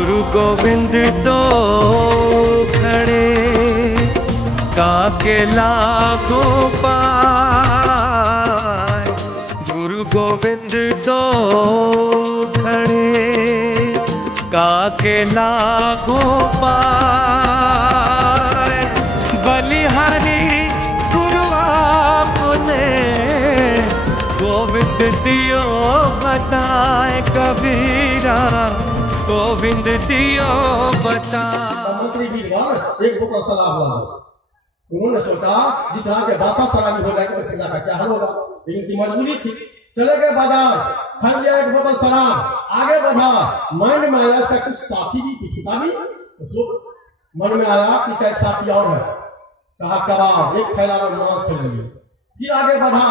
गुरु गोविंद तो खड़े काके लाखों पाए। गुरु गोविंद तो खड़े काके लाखों पाए। बलिहारी गुरु आपने गोविंद दियो बताए कबीरा, गोविंद दियो बताए। मंत्री जी एक बोतल शराब ला दो। उन्होंने सोचा जिस तरह के भाषा शराबी हो जाएगी तो पिता का क्या हाल होगा, लेकिन उनकी मजबूरी थी। चले गए बाजार, खरीद लिया एक बोतल शराब, आगे बढ़ा। मन में आया इसका कुछ साथी भी पूछता भी, तो मन में आया कि इसका एक साथी और है। कहा कबाब, एक थैला में मांस खरीदेंगे। फिर आगे बढ़ा,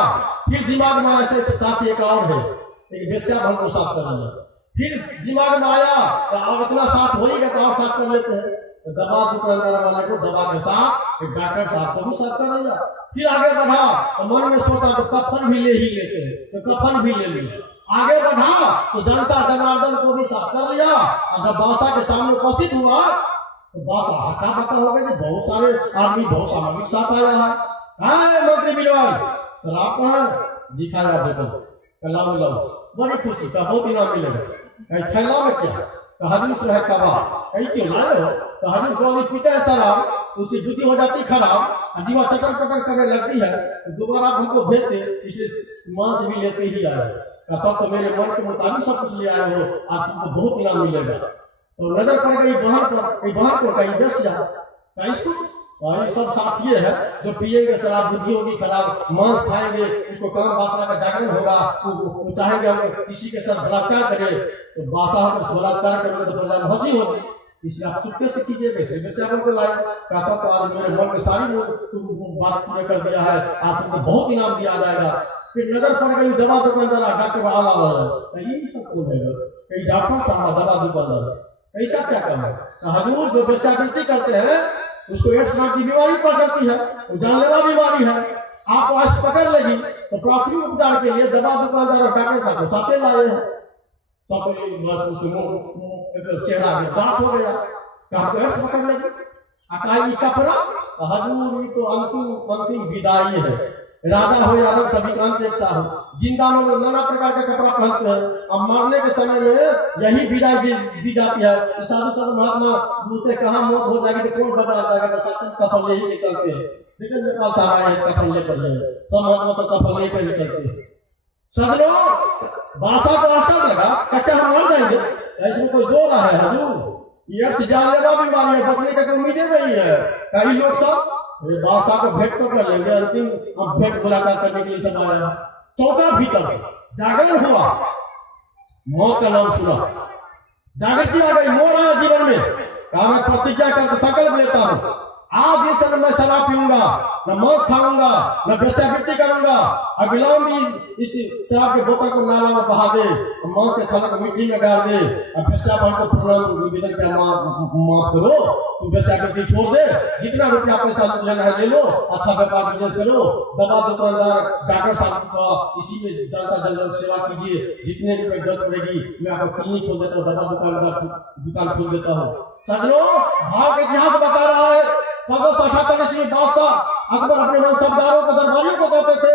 फिर दिमाग में आया ऐसे साथी एक और है, एक बेस्या भन को साथ करेंगे। फिर दिमाग में आया तो अब इतना साथ हो ही गया तो और साथ कर लेते हैं। तो दवा दुकानदार वाले को दवा के साथ एक डॉक्टर साहब को भी साथ कर लिया। फिर आगे बढ़ा तो मन में सोचा तो कफन भी ले ही लेते हैं, तो कफन भी ले लिया। आगे बढ़ा तो जनता जनार्दन को भी साथ कर लिया। और जब बासा के सामने उपस्थित हुआ तो बासा हटा बता हो गया कि बहुत सारे आदमी बहुत सामग्री साथ आया है। मंत्री बिलवाल शराब कहाँ दिखाया बोतल कला में लो, बड़ी खुशी का बहुत इनाम मिलेगा। थैला में क्या हजूर से है कबाब, कहीं क्यों लाए हो? तो हजूर को पीता है शराब, उसकी जुती हो जाती खराब, दीवार चटर पटर करने लगती है, तो दोबारा हमको भेजते, इसलिए मांस भी लेते ही आए। तब तो मेरे मन के मुताबिक सब कुछ ले आए हो, आप तुमको बहुत इनाम मिलेगा। तो नजर पड़ गई बहन पर, बहन को कहीं बेसिया इसको और ये सब साथ ये है जो पिएंगे शराब, बुद्धि होगी खराब, मांस खाएंगे, उसको काम वासना का जागरण होगा, वो चाहेंगे हम किसी के साथ बलात्कार करें तो बासा हम बलात्कार करेंगे तो प्रजा में हंसी होगी। इसलिए आप चुपके से कीजिए, वैसे को लाए। कहता तो आज मेरे मन में सारी बात पूरे कर दिया है, आप तुमको बहुत इनाम दिया जाएगा। फिर नजर पड़ गई दवा दुकानदार डॉक्टर आला यही सब कुछ है, कई डॉक्टर साहब दवा दुकानदार ऐसा क्या काम है? हजूर जो वेश्यावृत्ति करते हैं उसको एड्स नाम की बीमारी पड़ जाती है, वो जानलेवा बीमारी है। आपको आज पकड़ लेगी तो प्राथमिक उपचार के लिए दवा दुकानदार और डॉक्टर साहब को साथे लाए हैं। चेहरा दास हो गया, एड्स पकड़ लेगी अकाई कपड़ा। हजूर तो अंतिम विदाई है। राजा हो या सभी कांत एक सा हो, जिंदा लोग नाना प्रकार का कपड़ा पहनते हैं। अब मरने के समय में यही विदाई दी जाती है। साधु संत महात्मा बोलते कहाँ मौत हो जाएगी तो कौन बता जाएगा, तो कफन यही निकलते हैं। लेकिन नेपाल सारा कफन लेकर सब महात्मा तो कफन लेकर निकलते हैं। सदनो बासा को असर लगा, कट्टा हम मर जाएंगे, ऐसे कोई दो रहा है हजूर, ये जानलेवा बीमारी है, बचने का उम्मीदें नहीं है। कई लोग सब बादशाह को भेंट तो कर लेंगे, अंतिम अब भेंट मुलाकात करने के लिए सब आया। चौथा भीतर जागरण हुआ, मौत का नाम सुना, जागृति आ गई। मोर आया जीवन में, कहा मैं प्रतिज्ञा करके संकल्प लेता हूँ, आज इस समय मैं शराब पीऊंगा, न मांस खाऊंगा, न वेश्यावृत्ति करूंगा। अगला भी इस शराब के बोतल को नाला में बहा दे, मांस के थाला को मिट्टी में गाड़ दे, और वेश्यापन को प्रणाम निवेदन कर माफ करो, तुम वेश्यावृत्ति छोड़ दे, जितना रुपया पैसा लेना है ले लो, अच्छा व्यापार बिजनेस करो, दवा दुकानदार डॉक्टर साहब का इसी में जनता जन सेवा कीजिए, जितने रुपए जरूरत पड़ेगी मैं आपको क्लिनिक खोल देता हूँ, दवा दुकान खोल देता हूँ। सजनो भारत इतिहास बता रहा है, 1578 ईस्वी बादशाह अकबर अपने मनसबदारों को दरबारियों को कहते थे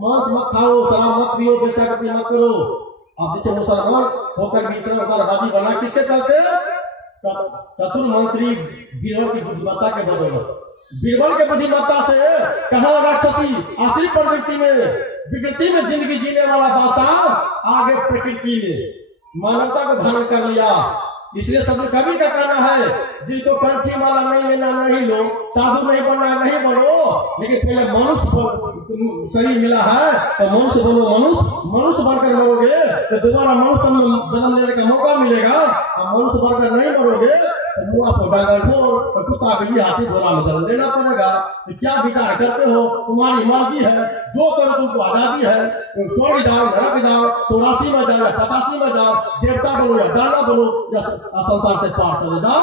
मांस मत खाओ, शराब मत पियो, वेश्यावृत्ति मत करो। आप देखो मुसलमान होकर भी इतना उदारवादी बना किसके चलते? चतुर मंत्री बीरबल की बुद्धिमत्ता के बदौलत। बीरबल के बुद्धिमत्ता से कहा राक्षसी आखिरी प्रवृत्ति में विकृति में जिंदगी जीने वाला बादशाह आगे प्रकृति में मानवता को धारण कर लिया। इसलिए सब कवि का कहना है जिनको कंठी माला नहीं लेना नहीं लो, साधु नहीं बनना नहीं बनो, लेकिन पहले मनुष्य शरीर मिला है तो मनुष्य बनो। मनुष्य बनकर मरोगे तो दोबारा मनुष्य जन्म लेने का मौका मिलेगा, और मनुष्य बनकर नहीं मरोगे तो मुआ से डांगर फोड़ तो कुत्ता बिल्ली हाथी घोड़ा में जन्म लेना पड़ेगा। तो क्या विचार करते हो? तुम्हारी मर्जी है, जो करो तुमको आजादी है। स्वर्ग जाओ, नरक जाओ, 84 में जाओ या 85 में जाओ, देवता बनो या दानव बनो या संसार से पार चले जाओ।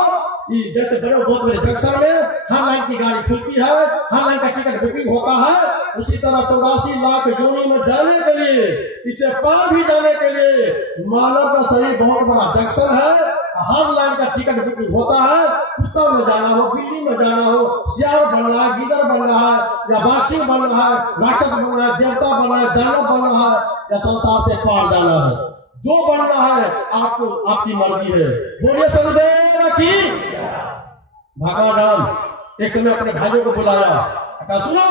जैसे बड़े बहुत बड़े जंक्शन में हर लाइन की गाड़ी खुलती है, हर लाइन का टिकट बुकिंग होता है, उसी तरह 84 लाख जोनी में जाने के लिए, इसे पार भी जाने के लिए मानव का शरीर बहुत बड़ा जंक्शन है। हर लाइन का टिकट बुकिंग होता है। कुत्ता में जाना हो, बिल्ली में जाना हो, सियार बन रहा है, गिदड़ बन रहा है, या बाक्षी बन रहा है, राक्षस बन रहा है, देवता बन रहा है, दानव बन रहा है, या संसार से पार जाना है, जो बनना है आपको, आपकी मर्जी है। बोलिए सरुदेव की। भगवान राम एक समय अपने भाइयों को बुलाया, कहा सुनो,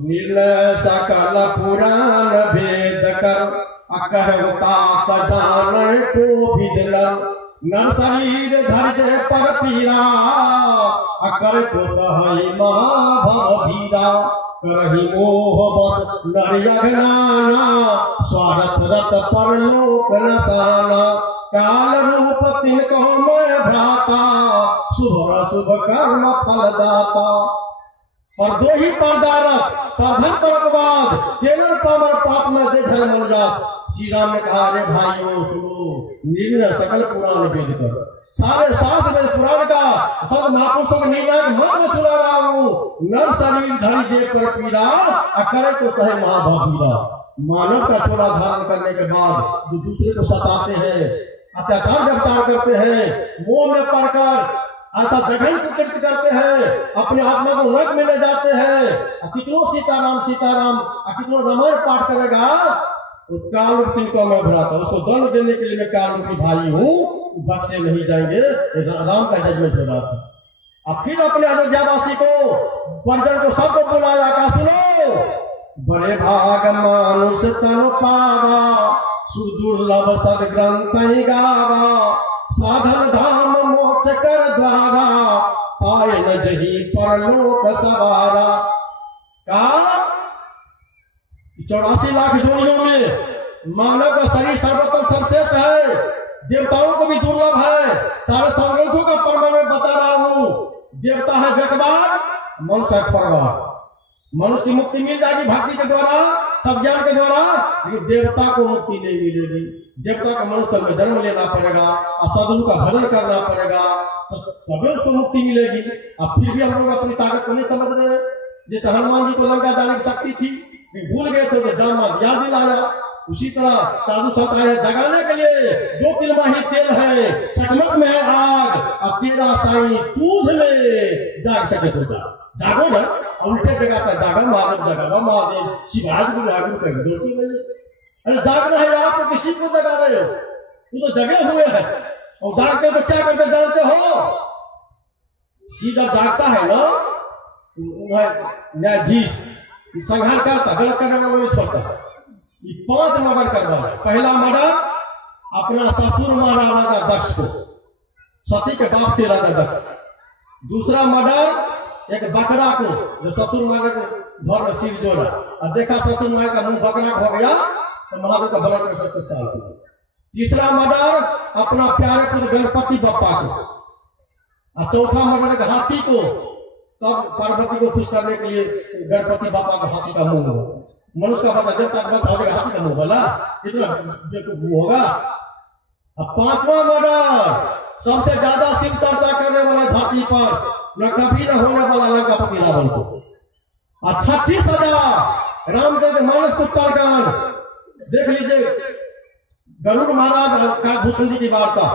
निर्णय सकल पुराण भेद कर, कहता जान को विद नर शरीर धर्ज पर पीरा, अकर को सहाय महाभीरा, करहि मोह बस नर अज्ञाना, स्वार्थ रत परलोक नसाना, काल रूप तिनको मैं भ्राता, शुभ शुभ कर्म फलदाता। और दो ही परदारक परधन परकवाद, तेरह पावर पाप में दे धर्म मन जात। श्री राम ने कहा, अरे भाइयों सुनो, निर्णय सकल पुराण वेद कर, सारे शास्त्र वेद पुराण का सब महापुरुषों का निर्णय मन में सुना रहा हूँ। नर शरीर धरि जे पर पीड़ा, अकरे तो सहे महाभावीरा। मानव का छोड़ा धारण करने के बाद जो दूसरे को सताते हैं, अत्याचार जबतार करते हैं, मोह में पड़कर ऐसा जघन्य कुकृत्य करते हैं, अपने आत्मा को नरक में ले जाते हैं। कितनों सीताराम सीताराम, कितनों रामायण पाठ करेगा, तो काल रूपी को मैं भराता, उसको दंड देने के लिए मैं काल रूपी भाई हूँ, बख्शे नहीं जाएंगे। राम का जजमेंट हो रहा था। अब फिर अपने अयोध्यावासी को, परिजन को, सबको बुलाया, कहा सुनो, बड़े भाग मानुष तन पावा, सुदुर्लभ सदग्रंथ गावा, साधन धाम मोक्ष कर द्वारा, पाए न जही परलोक सवारा। कहा 84 लाख जोड़ियों में मानव का शरीर सर्वोत्तम सर्वश्रेष्ठ है, देवताओं को भी दुर्लभ है। सारे संग्रंथों का प्रमाण में बता रहा हूँ। देवता है जगवार, मनुष्य है परवार। मनुष्य की मुक्ति मिल जाएगी भक्ति के द्वारा, सब ज्ञान के द्वारा, लेकिन देवता को मुक्ति नहीं मिलेगी। देवता का मनुष्य में जन्म लेना पड़ेगा, असाधु का भजन करना पड़ेगा, तो तभी उसको मुक्ति मिलेगी। अब फिर भी हम लोग अपनी ताकत को नहीं समझ रहे। जैसे हनुमान जी को लंका जाने की शक्ति थी, भूल गए थे, तो जामा याद दिलाया। उसी तरह साधु संत आए जगाने के लिए, जो तिलमाही तेल है, चकमक में है आग, अब तेरा साईं तुझ में जाग सके तो जागो ना। उल्टे जगह पर जागा महादेव, जगा महादेव, शिवाज को जागरूक कर दो। अरे जागना है यार, तो किसी को जगा रहे हो, तू तो जगे हुए है। और जागते तो क्या करते जानते हो? सीधा जागता है ना, न्यायाधीश संहार करता, गलत करने वालों को छोड़ता। 5 मर्डर करवा है। पहला मर्डर अपना ससुर मारा राजा दक्ष को, सती के बाप थे राजा दक्ष। दूसरा मर्डर एक बकरा को, जो ससुर मारे को घर में सिर जोड़ा और देखा ससुर मारे का मुंह बकरा हो गया, तो महादेव का ब्लड प्रेशर कुछ साल हो। तीसरा मर्डर अपना प्यारे पुत्र गणपति बप्पा को, और चौथा मर्डर एक हाथी को। तब पार्वती को खुश करने के लिए गणपति बापा का हाथी का मुंह हुआ। मनुष्य का बता देवता का बता हाथी का मुंह बोला, इतना मुंह होगा। अब 5वां मर्डर सबसे ज्यादा शिव चर्चा करने वाला धरती पर, न कभी न होने वाला लंका पति रावण को। 36,000 रामचंद्र मानस को उत्तरकांड देख लीजिए। गरुड़ महाराज काकभूषण जी की वार्ता,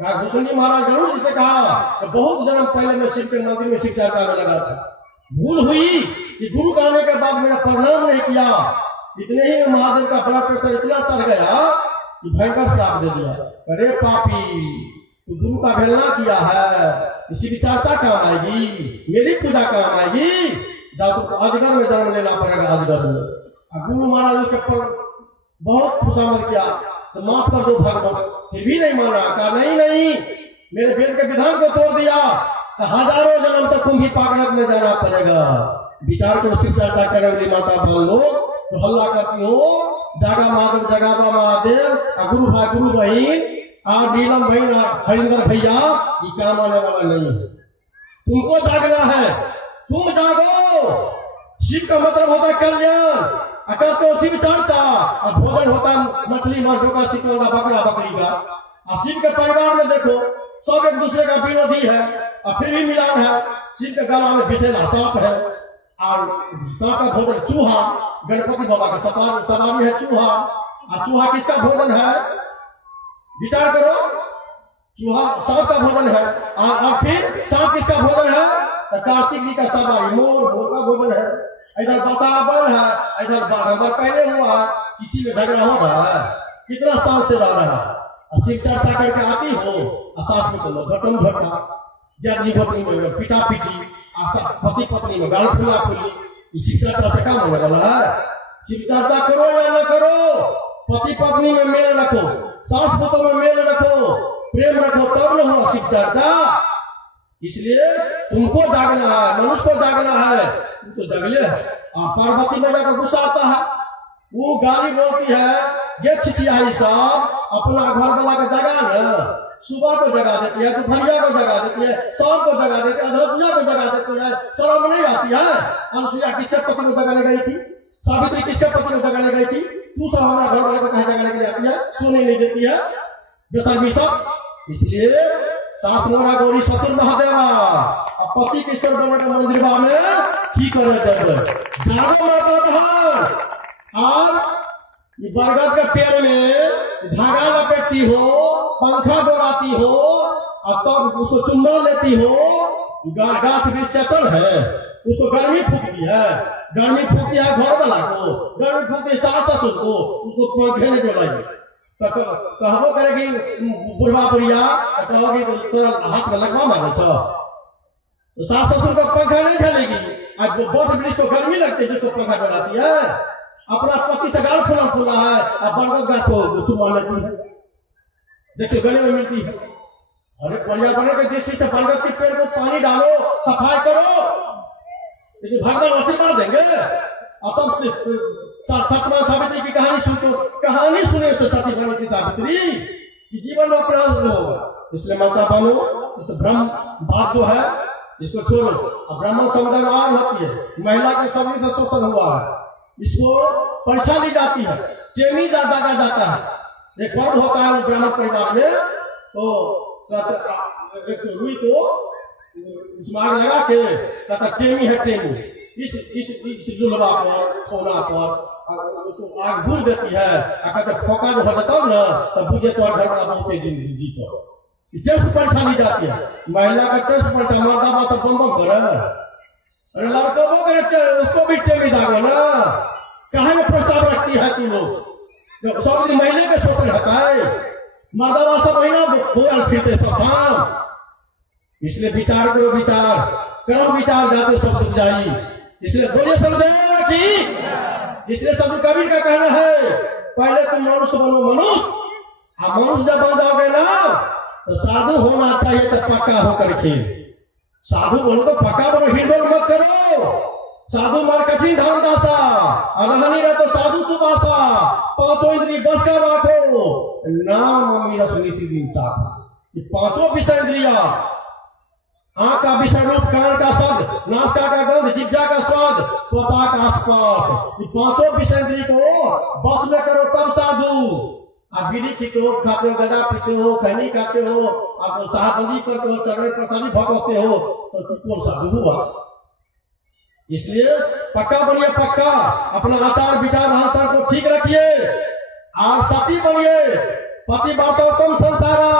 काकभूषण जी महाराज गरुड़ जी से कहा कि बहुत जन्म पहले मैं शिव के मंदिर में शिव चर्चा में लगा था। भूल हुई कि गुरु का आने के बाद मैंने प्रणाम नहीं किया। इतने ही में महादेव का ब्लड प्रेशर इतना चढ़ गया कि भयंकर श्राप दे दिया। अरे पापी, तू गुरु का भेलना किया है, इसी की चर्चा काम आएगी, मेरी पूजा काम आएगी। जाओ तुमको अजगर में जन्म लेना पड़ेगा, अजगर में। गुरु महाराज के पर बहुत खुशामद किया, तो माफ कर दो भगवान। फिर भी नहीं माना, कहा नहीं नहीं, मेरे वेद के विधान को तोड़ दिया तो हजारों जन्म तक तुम्हें पागलक में जाना पड़ेगा। विचार को शिव चर्चा करे वाली माता बोल लो तो हल्ला करती हो, जागा महादेव जगावा महादेव, गुरु भाई गुरु बहन, नीलम बहन हरिंदर भैया, ये काम आने वाला नहीं है। तुमको जागना है, तुम जागो। शिव का मतलब होता है कल्याण। अगर तो शिव चर्चा और भोजन होता है मछली मांसों का, सिकंदरा बकरा बकरी का। और शिव के परिवार में देखो सब एक दूसरे का विरोधी है, और फिर भी मिलान है। शिव के गला में विशेला सांप है, और सांप का भोजन चूहा। गणपति बाबा का सवारी है चूहा, और चूहा किसका भोजन है? विचार करो। चूहा सांप का भोजन है। और फिर सांप किसका भोजन है? तो कार्तिक जी का सवारी मोर का भोजन है। इधर बसाबल है, इधर बाघ पहले हुआ है, किसी में झगड़ा हो रहा है, कितना साल से रह रहा है। शिव चर्चा करके आती हो और साथ में चलो घटम घटा, जर्नी घटनी में पिटा पिटी, पति पत्नी में गाल फुला फुली, शिव चर्चा से काम होने वाला है? शिव चर्चा करो या न करो, पति पत्नी में मेल रखो, सास पुतों में मेल रखो, प्रेम रखो, तब न हो शिव चर्चा। इसलिए तुमको जागना है, मनुष्य को जागना है, तुम तो जगले है। पार्वती मैया का गुस्सा आता है, वो गाली बोलती है, ये छिछियाई साहब अपना घर वाला को जगा न, सुबह को जगा देती है, दोपहरिया को जगा देती है, शाम को जगा देती है, अधरतिया को जगा देती है, शर्म नहीं आती है? अनुसुईया किसके पति को जगाने गई थी? सावित्री किसके पति को जगाने गई थी? तू सब हमारा घर वाले को कहीं जगाने के लिए आती है, सोने नहीं देती है, बेशर्मी सब। इसलिए सास मोरा गौरी ससुर महादेवा, अब पति किशोर बने के मंदिर में की करे जब जागो माता। और ये बरगद के पेड़ में धागा लपेटती हो, पंखा डोलाती हो, और तब उसको चुम्मा लेती हो। गाछ वृक्ष चतुर है, उसको गर्मी फूकती है, गर्मी फूकती है घर वाला को, गर्मी फूकती है सास ससुर को, उसको पंखे नहीं डोलाएगी। कहबो करेगी बुढ़वा बुढ़िया, कहोगी तोरा हाथ में लगवा मारे छो, तो सास ससुर को पंखा नहीं झलेगी। आज बोट वृक्ष को गर्मी लगती है जिसको पंखा डोलाती है, अपना पति से गाल फुला फुला है, अब बरगद गाछ को चुमा लेती है। देखिए गले में मिलती है। अरे पर्यावरण के दृष्टि से बरगद के पेड़ को पानी डालो, सफाई करो, लेकिन भगवान आशीर्वाद देंगे। अब तब से सत्यवान सावित्री की कहानी सुनने से सती बनी थी सावित्री कि जीवन में प्रयास होगा। इसलिए माता बनो, इस ब्रह्म बात जो है इसको छोड़ो। अब ब्राह्मण समुदाय में आग होती है, महिला के शरीर से शोषण हुआ है, इसको परीक्षा ली जाती है, चेनी दागा जाता है। एक पर्व होता है ब्राह्मण परिवार में, तो एक रुई को उसमें आग लगा के कहता चेनी है टेनी, इस जुलवा पर सोना पर उसको आग भूल देती है, कहते फोका जो हो जाता ना तब बुझे तो घर वाला बहुते जिंदगी जीतो। टेस्ट परीक्षा ली जाती है, महिला का टेस्ट परीक्षा मर्दा बात बम बम करे, अरे लड़कों को करे उसको भी टेमी दागो ना। कहा में प्रस्ताव रखती है तुम लोग, सब महीने के सोच रहता है, मर्दा सब महीना बोल फिरते सब काम। इसलिए विचार करो, विचार करो, विचार जाते सब कुछ जाई। इसलिए बोलिए समुदाय की। इसलिए सब कबीर का कहना है पहले तुम मनुष्य बनो, मनुष्य। अब मनुष्य जब बन जाओगे ना तो साधु होना चाहिए, तो पक्का होकर के साधु बनो, तो पक्का बनो, हिंडोल मत करो। साधु मार कठिन धर्म दासा, अरहनी रहे तो साधु सुबासा, पांचों इंद्रिय बस कर रखो, नाम अमीर नीति दिन चाह। पांचों विषय इंद्रिया, आंख का विषय रूप, कान का शब्द, नासिका का गंध, जिह्वा का स्वाद, त्वचा का स्पर्श, पांचों विषय इंद्रिय को बस में करो तब साधु। आप बीड़ी पीते हो, खाते हो, गदा पीते हो, खैनी खाते हो, आप साहबंदी करते हो, चरण प्रसादी भगवते हो, तो कौन साधु हुआ? इसलिए पक्का बनिए, पक्का अपना आचार विचार भाषा को ठीक रखिए। और सती बनिए, पति वार्तातम संसारा,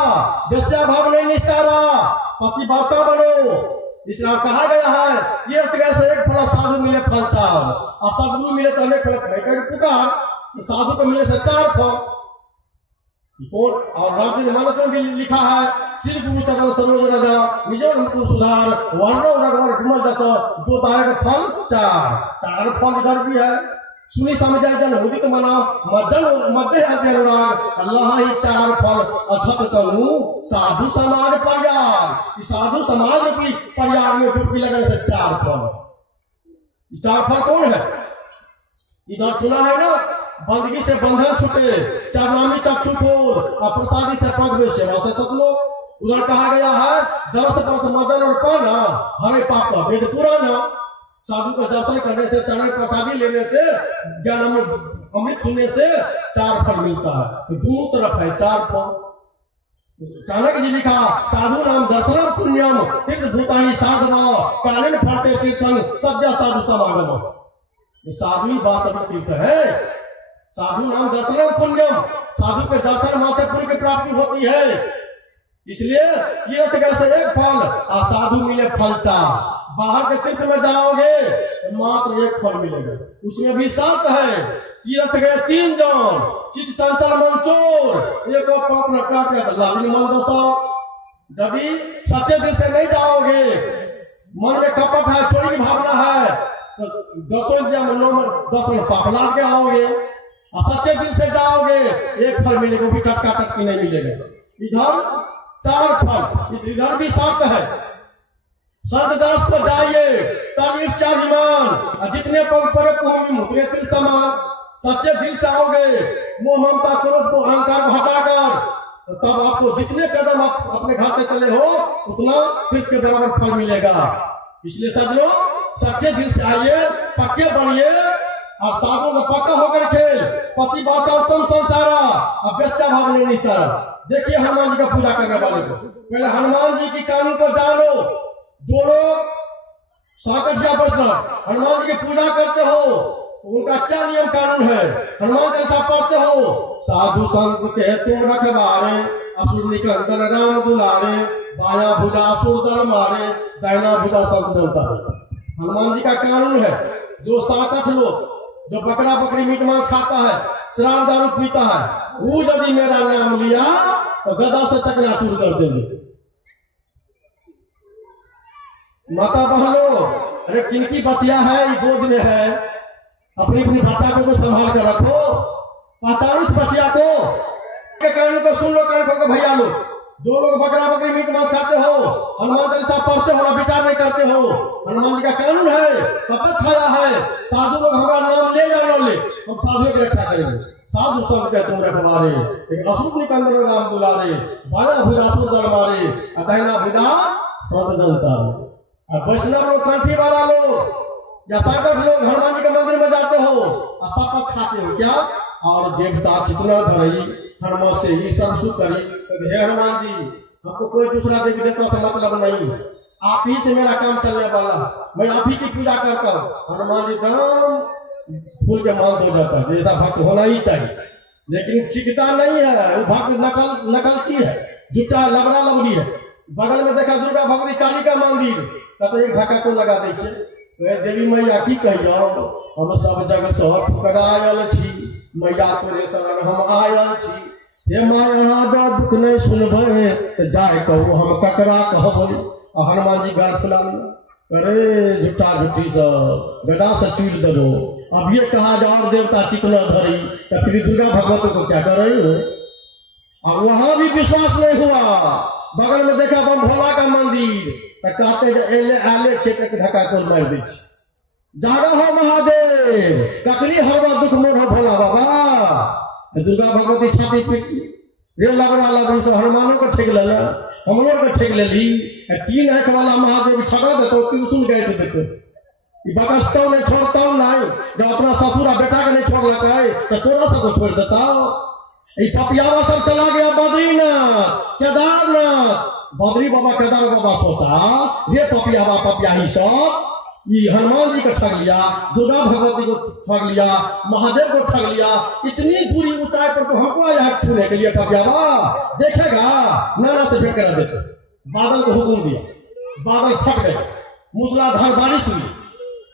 वेश्या भाव नहीं निस्तारा, पति वार्ता बनो। इसलिए कहा गया है तीर्थ गए से एक फल, साधु मिले फल चार, और सदगुरु मिले तो अनेक फल। पुकार साधु को मिले से 4 फल। और रामचरितमानस में भी लिखा है, श्री गुरु चरण सरोज राजा निजो रूप सुधार, वर्ण रघुवर विमल दस, जो दायक फल 4 फल इधर भी है। सुनी समझाए जन उदित मना, मध्य अनुराग, अल्लाह ही 4 फल अछत तनु साधु समाज परियार। साधु समाज की परियार में डुबकी लगने से 4 फल। 4 फल कौन है? इधर सुना है ना, बंदगी से बंधन छूटे, चारनामी चक्षु खोल, प्रसादी से पग में सेवा से सतलोक। उधर कहा गया है दरस परस मदन और पाना, हरे पाप का वेद पुराना। साधु का दर्शन करने से, चरण प्रसादी लेने से, ज्ञान अमृत सुनने से 4 फल मिलता है। तो दोनों तरफ है 4 फल। चाणक्य जी लिखा, साधु नाम दर्शन पुण्यम, तीर्थ भूतानि साधना, कालीन फलते तीर्थन, सज्जा साधु समागम। ये साधुई बात अभी तीर्थ है। साधु नाम दर्शन पुण्यम, साधु के दर्शन मां से पुण्य की प्राप्ति होती है। इसलिए तीर्थ गए से एक फल और साधु मिले फलता। बाहर के तीर्थ में जाओगे तो मात्र एक फल मिलेगा, उसमें भी शर्त है। तीर्थ गए 3 जन, चित्त चंचल मन चोर, एक पाप न काटे तो लालिन मन बसाओ। यदि सच्चे दिल से नहीं जाओगे, मन में कपट है, चोरी की भावना है, तो 10 में 10 पाप लाद के आओगे। और सच्चे दिल से जाओगे एक फल मिलेगा, वो भी टटका टटकी नहीं मिलेगा। इधर 4 फल, इस इधर भी शर्त है। संत दास पर जाइए तब ईर्ष्याभिमान, और जितने पग पड़े भूमि उतने तिल समान। सच्चे दिल से आओगे, मोह ममता क्रोध को अहंकार को हटाकर, तो तब आपको जितने कदम आप अपने घर से चले हो उतना तीर्थ के बराबर फल मिलेगा। इसलिए सज्जनों, सच्चे दिल से आइए, पक्के बनिए और साधु का पक्का होकर खेल। पति बाता उत्तम संसारा, अब वेश्या भाव नहीं तरह। देखिए हनुमान जी का पूजा करने वाले को, पहले हनुमान जी की कानून को जानो। जो लोग साकटिया प्रश्न हनुमान जी की पूजा करते हो, उनका क्या नियम कानून है? हनुमान चालीसा पढ़ते हो, साधु संत के तुम रखवारे, असुर निकंदन राम दुलारे, बाया भुजा असुर दर मारे, दाहिना भुजा संत जनता है। हनुमान जी का कानून है। जो 7-8 लोग जो बकरा बकरी मीट मांस खाता है, शराब दारू पीता है, वो यदि मेरा नाम लिया तो गदा से चकनाचूर कर देंगे। माता बहनों, अरे किनकी बचिया है, ये गोद में है, अपनी अपनी बच्चा को संभाल कर रखो। पहचानो इस बचिया को। के कानून को सुन लो, कान को भैया लो। जो लोग बकरा बकरी मीट मांस खाते हो, हनुमान चालीसा पढ़ते हो, विचार नहीं करते हो, हनुमान जी का कानून है, शपथ खाया है, साधु लोग हमारा नाम ले या न ले, हम साधुओं की रक्षा करेंगे। साधु संत के तुम रखवारे, एक असुर निकंदन राम दुलारे, बाया भुजा असुर दर मारे, दाहिना भुजा संत जनता। और वैष्णव लोग, कांठी वाला लोग या 7-8 लोग हनुमान जी के मंदिर में जाते हो और शपथ खाते हो क्या? और देवता चितना धरई, हनुमान से ही सब सुख करी। हे हनुमान जी, हमको कोई दूसरा देवी देवता से मतलब नहीं, आप ही से मेरा काम चलने वाला, मैं आप ही की पूजा करता हूँ। हनुमान जी एकदम फूल के मान हो जाता है, जैसा भक्त होना ही चाहिए। लेकिन टिकता नहीं है, वो भक्त नकलची है, झूठा लबड़ा लबड़ी है। बगल में देखा दुर्गा भगवती काली का मंदिर, तो एक धक्का को लगा दे। देवी मैया की कहियो, हम सब जग सौ ठुकरायल छी, मैया तोरे शरण हम आयल छी। हे माया दा दुख नहीं सुनबे, तो जाए कहू हम ककरा कहबे। हनुमान जी गाल फुला, अरे झूठा झूठी सब गदा से चूल दो। अब ये कहा जाओ और देवता चिकना धरी, तो फिर दुर्गा भगवती को क्या कर रही हो? और वहां भी विश्वास नहीं हुआ। बगल में देखा बम भोला का मंदिर, कहते आले क्षेत्र धक्का को मार दी। जागा हो महादेव, ककरी हरवा दुख मोर हो भोला बाबा। दुर्गा भगवती छाती पीट रे लबड़ा लबड़ी से हनुमानों को ठेक लेला, हम लोग को ठेक ले ली। 3 आंख वाला महादेव ठगा देते, त्रिशूल गए थे देखो। बकसता नहीं छोड़ता नहीं, जब अपना ससुरा बेटा के नहीं छोड़ लगा है तो तोरा सा को छोड़ देता। पपियावा सब चला गया बद्रीनाथ केदारनाथ। बद्री बाबा केदार बाबा सोचा ये पपिया ही सब ये हनुमान जी को ठग लिया, दुर्गा भगवती को ठग लिया, महादेव को ठग लिया। इतनी दूरी ऊंचाई पर तो हमको आया छूने के लिए पपियावा देखेगा, नाना से भेंट करा देते। बादल को हुक्म दिया, बादल फट गए, मूसलाधार बारिश हुई।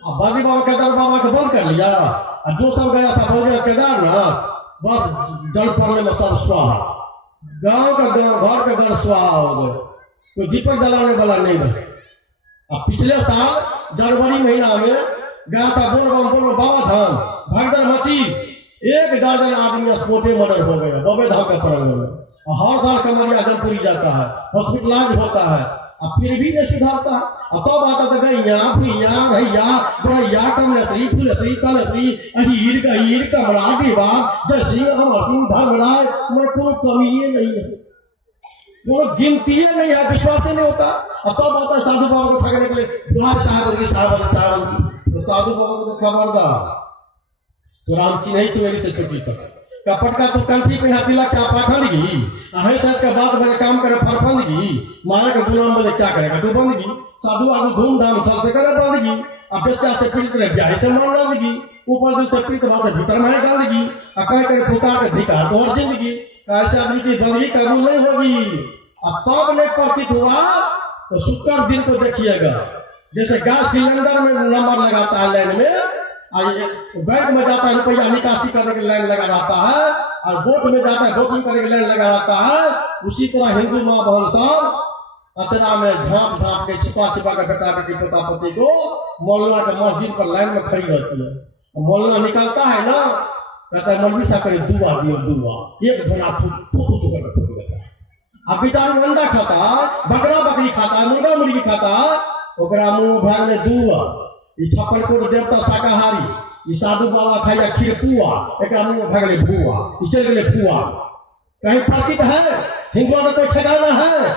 अब बद्री बाबा केदार बाबा को बंद कर लिया, और जो सब गया था बद्री केदारनाथ, बस जल पड़ने में सब स्वाहा, गांव का गांव, घर का घर स्वाहा हो गए, कोई दीपक जलाने वाला नहीं रहे। अब पिछले साल जनवरी महीना में गया था बोल बाबा धाम, भगदड़ मची, 1 दर्जन आदमी स्पोर्टे मर्डर हो गए बबे धाम के प्रांगण में। हर साल कमरिया जमपुरी जाता है, हॉस्पिटलाइज होता है, अब फिर भी नहीं सुधारता। अब तब आता था गैया भैया भैया बड़ैया कमलश्री फुलश्री कलश्री अहीर गहीर कमरा विवाह जय सिंह अमर सिंह धर्मराय में कोई कमी नहीं है, कोई गिनती नहीं है, विश्वास नहीं होता। अब तब आता है साधु बाबा को ठगने के लिए, तुम्हारे साहब तो साधु बाबा को खबरदार, तो रामची नहीं चुमेली से चुकी तक कपट का तो कंठी पिना तिलक क्या पाखंडगी, अहे सर के बाद मेरे काम करे फरफंदगी, मारे के गुलाम बने क्या करेगा तो बंदगी। साधु आगू धूमधाम छल से करे बंदगी, अब बेस्या से पीड़ित रह गया ऐसे मान लादगी, ऊपर से पीड़ित वहां से भीतर में गालगी, कह कर फुकार के धिकार तो और जिंदगी। ऐसे आदमी की बंदगी कबूल नहीं होगी। अब तब नहीं प्रतीत हुआ तो शुक्र दिन को देखिएगा, जैसे गैस सिलेंडर में नंबर लगाता है लाइन में, बैंक में जाता है रुपया निकासी करने के लाइन लगा रहता है, और वोट में जाता है वोटिंग करने के लाइन लगा रहता है, उसी तरह हिंदू माँ बहन सब अचरा में झाँप झाँप के छिपा छिपा के बेटा बेटी पोता पोती को मौलाना के मस्जिद पर लाइन में खड़ी रहती है। मौलाना निकलता है ना, कहता है मौलवी साहब करे दुआ दियो दुआ, एक धोना थूक देता है। अब बेचारा अंडा खाता है, बकरा बकरी खाता है, मुर्गा मुर्गी खाता है, ओकरा मुंह भरले दुआ। ई छप्पन कोट देवता शाकाहारी, ई साधु बाबा खाइया खीर पुआ, एकरा मुंह भरले भुआ, ई चल गेले फुआ। कहीं प्रतीत है हिंदुओं में कोई ठिकाना है?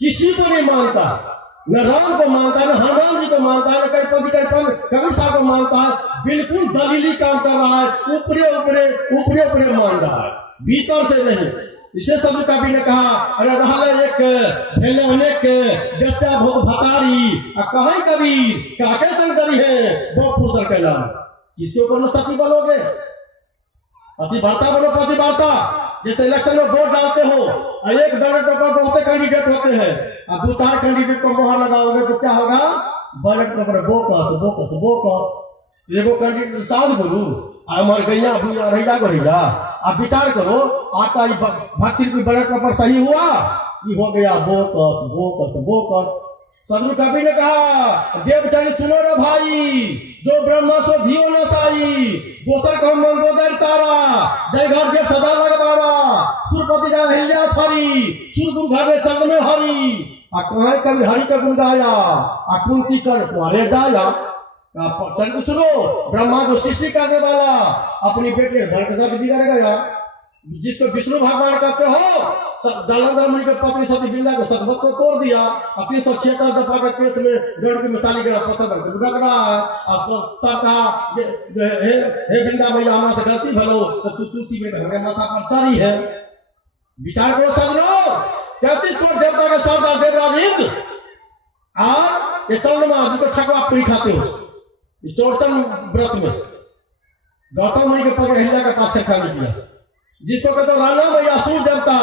किसी को नहीं मानता, न राम को मानता है, न हनुमान जी को मानता है, न कबीर साहब को मानता है। बिल्कुल दलीली काम कर रहा है, ऊपरे ऊपरे ऊपरे ऊपरे मान रहा है, भीतर से नहीं। इसे सब कवि ने कहा, अरे रहले एक भेले अनेक जैसा भोग भतारी, कहीं कबीर काके संग करी है वो पुत्र के नाम। किसके ऊपर सती बोलोगे? पतिवार्ता बोलो, पतिवार्ता। जैसे इलेक्शन में वोट डालते हो, एक बैलेट पेपर पर होते कैंडिडेट होते हैं, और 2-4 कैंडिडेट को मोहर लगाओगे तो क्या होगा? Ballot paper bogus bogus bogus. एगो कैंडिडेट साथ बोलू मर गैया भूया रैया को रैया। आप विचार करो, आता भक्ति की बैलेट पेपर सही हुआ, ये हो गया बोकस बोकस बोकस। सदगुरु कबीर ने कहा, देवचरित सुनो रे भाई, जो ब्रह्मा सो धियो न साई, दोसर कम मंदोदर तारा, जय घर के सदा लगवारा, सुरपति जा हिल्या छरी, सुरगुरु घर में चंद में हरी। कहे कभी हरि का गुण गाया, कुंती कर तुम्हारे जाया। चरित्र सुनो, ब्रह्मा को सृष्टि करने वाला अपनी बेटे भर के साथ बिगड़ गया, जिसको विष्णु भगवान कहते हो। जालंधर मुनि के पत्नी सती बिंदा को सतवत को तोड़ दिया, अपनी 376 दफा के केस में गढ़ की मिसाली गिरा पत्थर पर लुढ़क रहा है। अब तब कहा, हे बिंदा भैया हमारे से गलती भलो, तो तू तुलसी में हमारे माथा पर चढ़ी है। विचार करो सजनो, 33 करोड़ देवता के सरदार देवराज इंद्र और ये चंद्रमा जिसको ठकुआ पूरी खाते हो, इस चौड़चन व्रत में गौतम मुनि के पग हिल्या के पास से खाली किया, जिसको कहते राणा भैया सूर्य देवता।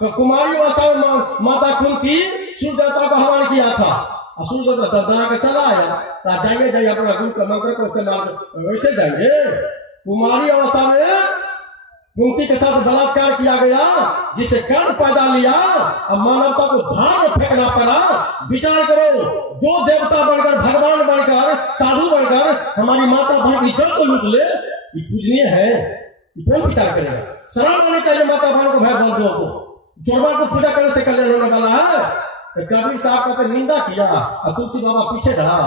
तो कुमारी अवस्था में माता कुंती सूर्य देवता का हवन किया था, और सूर्य देवता दर्दना के चला आया। तो जाइए जाइए अपना गुरु का मंत्र को इस्तेमाल वैसे जाएंगे। कुमारी अवस्था में कुंती के साथ बलात्कार किया गया, जिसे कर्ण पैदा लिया और मानवता को धार में फेंकना पड़ा। विचार करो, जो देवता बनकर भगवान बनकर साधु बनकर हमारी माता बहन की इज्जत को लूट ले, ये पूजनीय है? कौन विचार करेगा? शरण आनी चाहिए माता बहन को, भाई बंधुओं को। जोड़वा को पूजा करने से कल्याण होने वाला है। तो कबीर साहब का तो निंदा किया और तुलसी बाबा पीछे रहा।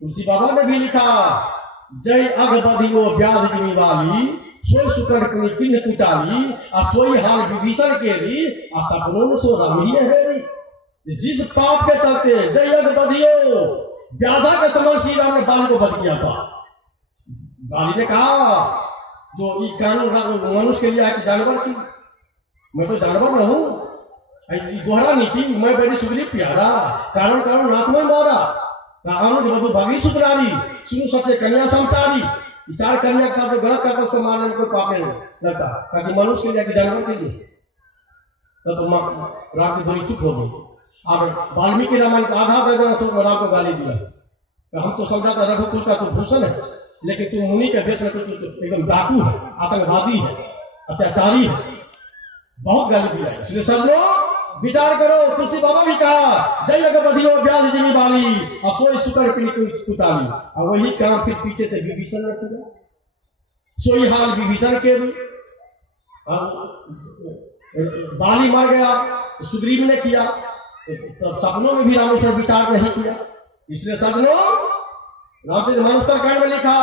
तुलसी बाबा ने भी लिखा, जय अग बधियो व्याध जिमी वाली, सोई सुकर किन्न कुचाली, और सोई हाल विभीषण के री, और सपनों में सो रामी है। जिस पाप के चलते जय अग बधियो व्याधा के समान श्री राम ने बाली को बध किया था। बाली ने कहा, जो ये कानून मनुष्य के लिए है कि जानवर की, मैं तो जानवर न हूँ। दोहरा नीति, मैं बड़ी सुग्रीव प्यारा, कारण कारण नाथ में मारा, कानून मधु भागी सुधरारी, सुनो सबसे कन्या संसारी। विचार कन्या के साथ जो गलत करता उसको मारने में कोई पाप नहीं लगता, ताकि मनुष्य के लिए कि जानवर के लिए। तो राम की बड़ी चुप हो गई। अब वाल्मीकि रामायण का आधा दर्जन राम को गाली दिया, तो हम तो समझाता रघुकुल का तो भूषण है, लेकिन तुम मुनि के देश में तो एकदम डाकू है, आतंकवादी है, अत्याचारी है, बहुत गाली दिया। इसलिए सब लोग विचार करो। तुलसी बाबा भी कहा, जय अग बधियो व्याध जिमी वाली, और सोई सुकर कुचाली। और वही काम फिर पीछे से विभीषण ने किया, सोई हाल विभीषण के भी। बाली मर गया, सुग्रीव ने किया, तो सपनों में भी रामेश्वर विचार नहीं किया। इसलिए सपनों रामचंद्र मनुष्य कांड में लिखा,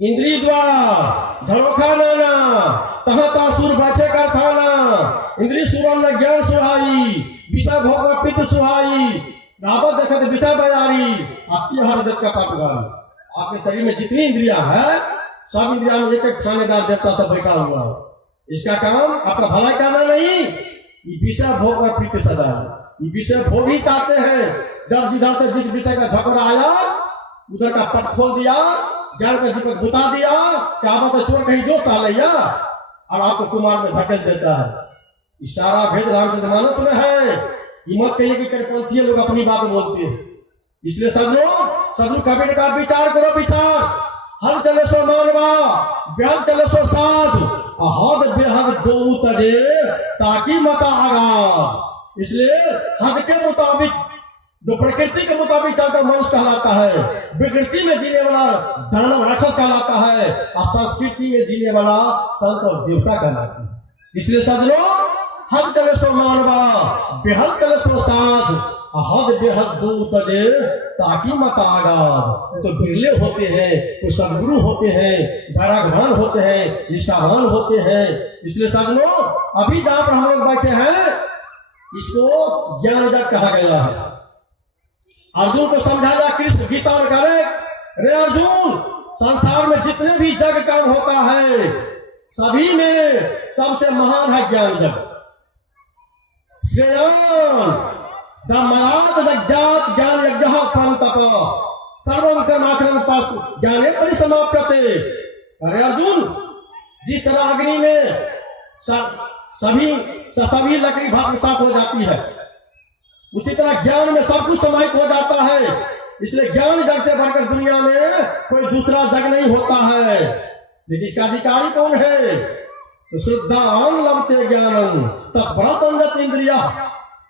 इंद्री द्वार झरोखा नाना, तहाँ तासुर बैठे कर थाना, इंद्री सुरन ने ज्ञान सुहाई, विषय भोग में पित्त सुहाई, रावत देखते विषय बजारी, आपकी हर देव का पापगारी। आपके शरीर में जितनी इंद्रियां है, सब इंद्रिया में एक एक थानेदार देवता सब बैठा हुआ है। इसका काम आपका भला करना नहीं, ये विषय भोग में प्रीति सदा है। ये विषय भोग ही चाहते हैं। जब जिधर से जिस विषय का झगड़ा आया, उधर का पट खोल दिया, ज्ञान का दीपक बुता दिया, क्या बात है, चोर कहीं जो साल लिया, और आपको कुमार में धकेल देता है। ये सारा भेद रामचरितमानस में है। ये मत कहिए कि कट्टरपंथी लोग अपनी बात बोलते हैं। इसलिए सब लोग कबीर का विचार करो, विचार। हल चले सो मानवा, ब्याज चले सो साध, हद बेहद दो तजे ताकि मता आगा। इसलिए हद के मुताबिक, जो प्रकृति के मुताबिक चलता मनुष्य कहलाता है, विकृति में जीने वाला दानव राक्षस कहलाता है, और संस्कृति में जीने वाला संत और देवता कहलाता है। इसलिए सब लोग हद चले सो मानवा, बेहद चले सो साध, हद बेहद दो तजे ताकि मत आगा। तो बिरले होते हैं, तो सदगुरु होते हैं, वैरागवान होते हैं, निष्ठावान होते हैं। इसलिए सब लोग अभी जहां पर हम लोग बैठे हैं, इसको ज्ञान जग कहा गया है। अर्जुन को समझाया कृष्ण गीता में, करे रे अर्जुन, संसार में जितने भी जग काम होता है, सभी में सबसे महान है ज्ञान जग। श्रेयान धर्मराज जगजात ज्ञान यज्ञ फल तप सर्वं कर्माचरण पाप ज्ञाने परिसमाप्यते। अरे अर्जुन, जिस तरह अग्नि में सभी लकड़ी भस्मसात हो जाती है, उसी तरह ज्ञान में सब कुछ समाहित हो जाता है। इसलिए ज्ञान जग से बढ़कर दुनिया में कोई दूसरा जग नहीं होता है। लेकिन इसका अधिकारी कौन है? तो श्रद्धावान लभते ज्ञानम तत्परा संयत इंद्रिया।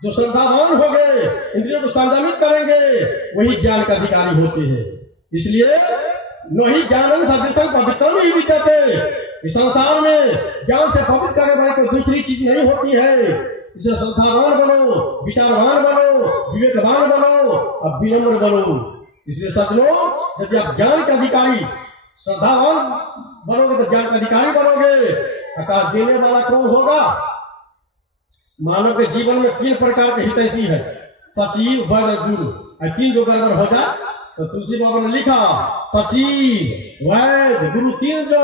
जो श्रद्धावान हो गए, इंद्रियों को संयमित करेंगे, वही ज्ञान का अधिकारी होते हैं। इसलिए नहीं ज्ञान सदृशं पवित्रम ही विद्यते। इस संसार में ज्ञान से पवित्र करने वाली कोई दूसरी चीज नहीं होती है। इसे श्रद्धावान बनो, विचारवान बनो, विवेकवान बनो और विनम्र बनो। इसलिए सज्जनों, यदि आप ज्ञान के अधिकारी श्रद्धावान बनोगे तो ज्ञान का अधिकारी बनोगे। आकाश देने वाला कौन होगा? मानव के जीवन में 3 प्रकार के हितैषी है, सचिव, वैद्य, गुरु। तीन जो गड़बड़ हो जाए तो तुलसी बाबा ने लिखा, सचिव, वैद्य, गुरु 3 जो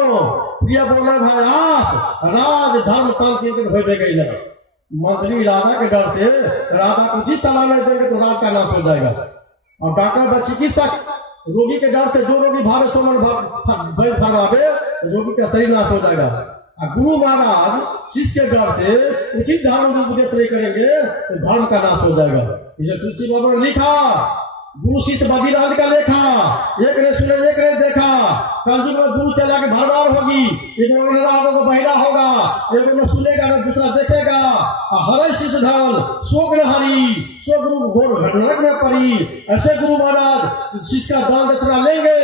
प्रिय बोले भाई आस राज धर्म तांत्रिक हो गई लगा। मंत्री राजा के डर से राजा को जिस सलाह में देंगे तो राज का नाश हो जाएगा। और डॉक्टर व चिकित्सक रोगी के डर से जो रोगी भावे सोमन वैद्य फरमावे, रोगी का शरीर नाश हो जाएगा। गुरु महाराज शिष्य के डर से उचित धर्म उपदेश नहीं करेंगे तो धर्म का नाश हो जाएगा। इसे तुलसी बाबा ने लिखा, गुरु शिष्य बधिराज का लेखा, एक ने सुने एक ने देखा। कलयुग में गुरु चला के भरमार होगी, एक को बहिरा होगा, एक ने सुनेगा न दूसरा देखेगा। हरे शिष्य धन शोक न हरी, सो गुरु घोर नरक में पड़ी। ऐसे गुरु महाराज शिष्य का दान दक्षिणा लेंगे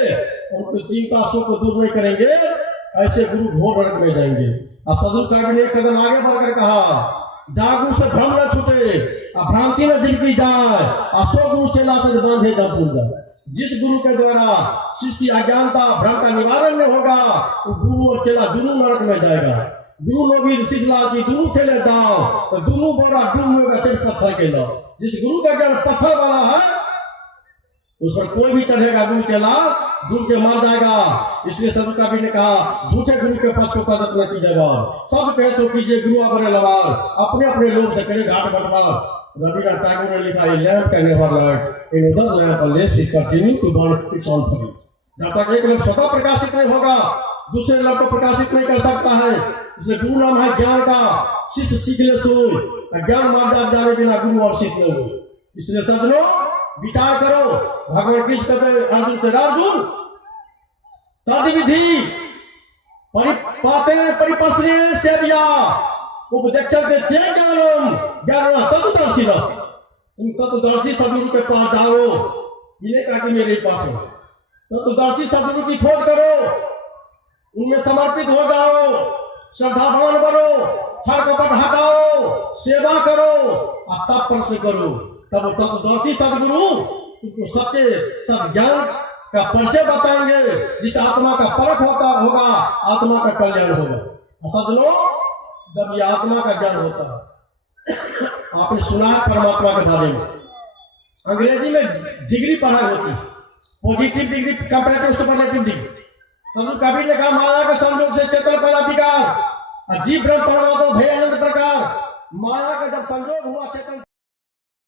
और चिंता शोक को दूर नहीं करेंगे, ऐसे गुरु घोर नरक में जाएंगे। और सदगुरु कवि ने एक कदम आगे बढ़कर कहा, जागू से भ्रम न छूटे, भ्रांति न जिनकी जाए, असो गुरु चेला से बांधे जा पूजा। जिस गुरु के द्वारा शिष्य की अज्ञानता भ्रम का निवारण नहीं होगा, वो गुरु और चेला दोनों नरक में जाएगा। गुरु लोग शिष्य की दोनों खेले दाव, तो दोनों बोरा डूब में पत्थर के लो। जिस गुरु का ज्ञान पत्थर वाला है, उस पर कोई भी चढ़ेगा गुरु चेला डूब के मर जाएगा। इसलिए सदगुरु कवि ने कहा, झूठे गुरु के पक्ष को कदर न कीजिएगा, सब कहे सो कीजिए गुरु अपने लवार, अपने अपने लोग से करे घाट बंटवार। रविन्द्रनाथ टैगोर ने लिखा, lamp can never light another lamp unless it continue to burn its own flame. जब तक एक लैंप स्वतः प्रकाशित नहीं होगा, दूसरे लैंप को प्रकाशित नहीं कर सकता है। इसलिए गुरु नाम है ज्ञान का, शिष्य सीख ले सोई, ज्ञान मार्ग जाने बिना गुरु और शिष्य नहीं हो। इसलिए सज्जनों, विचार करो। भगवान कृष्ण कहते अर्जुन से, अर्जुन तद विधि परिपाते परिपस्रे सेव्या उपदेक्षते ते ज्ञानम ज्ञान तत्वदर्शी। तुम तत्वदर्शी सदगुरु के पास जाओ, इन्हें कहा कि मेरे पास हो। तत्वदर्शी सदगुरु की खोज करो, उनमें समर्पित हो जाओ, श्रद्धावान बनो, छल कपट हटाओ, सेवा करो और तत्पर से करो। तब तत्वदर्शी सदगुरु तुमको सच्चे सद्ज्ञान का परिचय बताएंगे, जिस आत्मा का परख होगा आत्मा का कल्याण होगा। सज्जनों, जब ये आत्मा का ज्ञान होता है, आपने सुना है परमात्मा के बारे में, अंग्रेजी में डिग्री पढ़ाई होती है, positive degree, comparative superlative degree. सदगुरु कबीर ने कहा, माया के संयोग से चेतन पैदा विकार, जीव ब्रह्म परमात्मा भय अनंत प्रकार। माया का जब संयोग हुआ चेतन